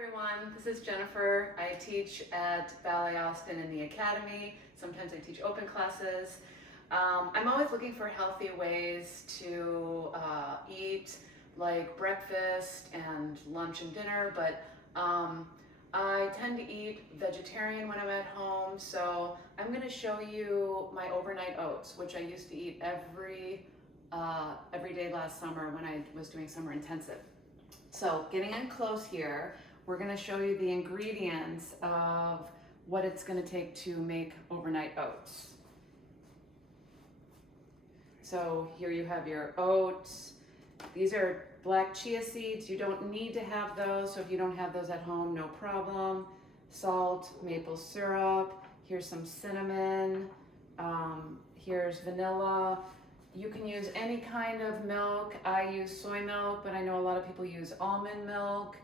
Everyone, this is Jennifer. I teach at Ballet Austin in the Academy. Sometimes I teach open classes. I'm always looking for healthy ways to eat, like breakfast and lunch and dinner, but I tend to eat vegetarian when I'm at home, so I'm going to show you my overnight oats, which I used to eat every day last summer when I was doing summer intensive. So getting in close here, we're going to show you the ingredients of what it's going to take to make overnight oats. So here you have your oats. These are black chia seeds. You don't need to have those, so if you don't have those at home, no problem. Salt, maple syrup, here's some cinnamon, here's vanilla. You can use any kind of milk. I use soy milk, but I know a lot of people use almond milk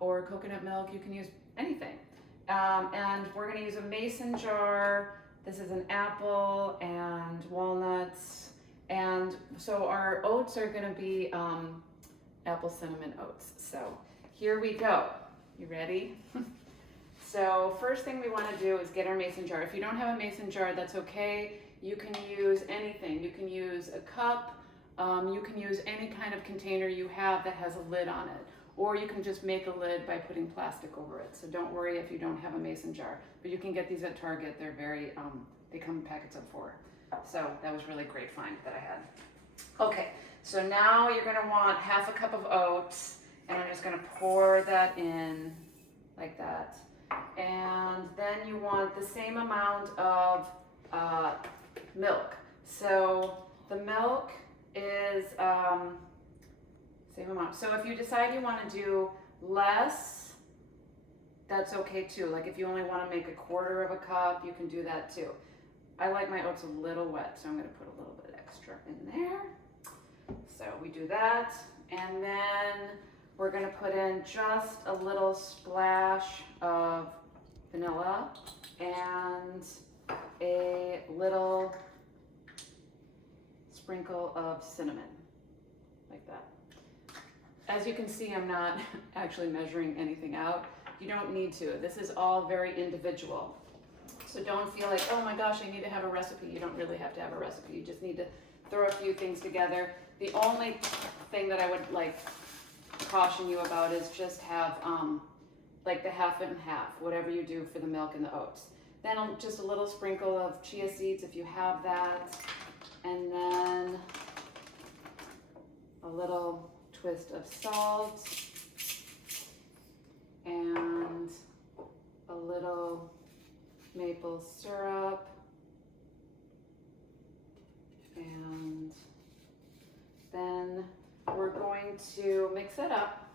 or coconut milk. You can use anything. And we're going to use a mason jar. This is an apple and walnuts. And so our oats are going to be apple cinnamon oats. So here we go. You ready? So first thing we want to do is get our mason jar. If you don't have a mason jar, that's okay. You can use anything. You can use a cup. You can use any kind of container you have that has a lid on it. Or you can just make a lid by putting plastic over it. So don't worry if you don't have a mason jar. But you can get these at Target. They're very, they come in packets of 4. So that was really great find that I had. Okay, so now you're gonna want half a cup of oats, and I'm just gonna pour that in like that. And then you want the same amount of milk. So the milk is same amount. So if you decide you want to do less, that's okay too. Like if you only want to make 1/4 of a cup, you can do that too. I like my oats a little wet, so I'm going to put a little bit extra in there. So we do that, and then we're going to put in just a little splash of vanilla and a little sprinkle of cinnamon, like that. As you can see, I'm not actually measuring anything out. You don't need to. This is all very individual. So don't feel like, oh my gosh, I need to have a recipe. You don't really have to have a recipe. You just need to throw a few things together. The only thing that I would like caution you about is just have like the half and half, whatever you do for the milk and the oats. Then just a little sprinkle of chia seeds if you have that. And then a little twist of salt and a little maple syrup, and then we're going to mix it up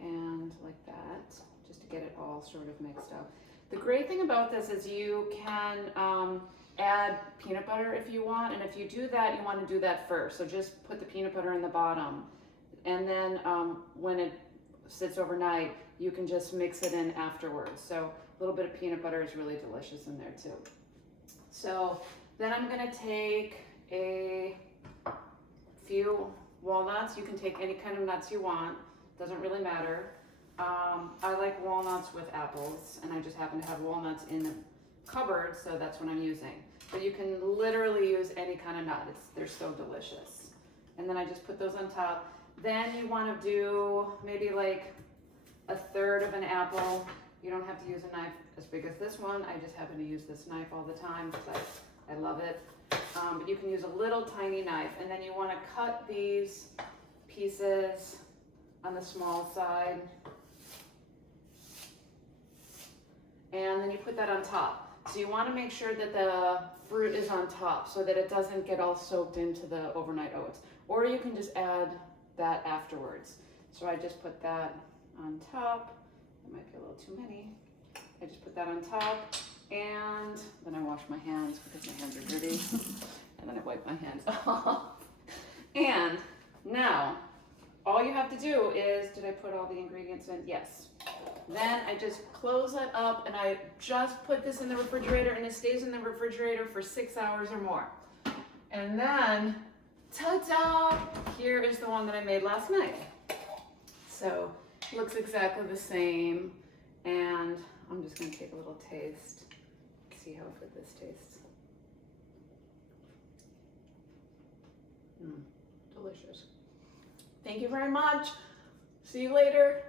and like that, just to get it all sort of mixed up. The great thing about this is you can add peanut butter if you want, and if you do that, you want to do that first. So just put the peanut butter in the bottom, and then when it sits overnight, you can just mix it in afterwards. So a little bit of peanut butter is really delicious in there too. So then I'm going to take a few walnuts. You can take any kind of nuts you want, doesn't really matter. I like walnuts with apples, and I just happen to have walnuts in the cupboard, so that's what I'm using. But you can literally use any kind of nut. They're so delicious. And then I just put those on top. Then you want to do maybe like 1/3 of an apple. You don't have to use a knife as big as this one. I just happen to use this knife all the time because I love it. But you can use a little tiny knife. And then you want to cut these pieces on the small side. And then you put that on top. So you want to make sure that the fruit is on top so that it doesn't get all soaked into the overnight oats. Or you can just add that afterwards. So I just put that on top. It might be a little too many. I just put that on top, and then I wash my hands because my hands are dirty. And then I wipe my hands off. And now, all you have to do is, did I put all the ingredients in? Yes. Then I just close it up, and I just put this in the refrigerator, and it stays in the refrigerator for 6 hours or more. And then, ta-da! Here is the one that I made last night. So Looks exactly the same. And I'm just gonna take a little taste. See how good this tastes. Delicious. Thank you very much. See you later.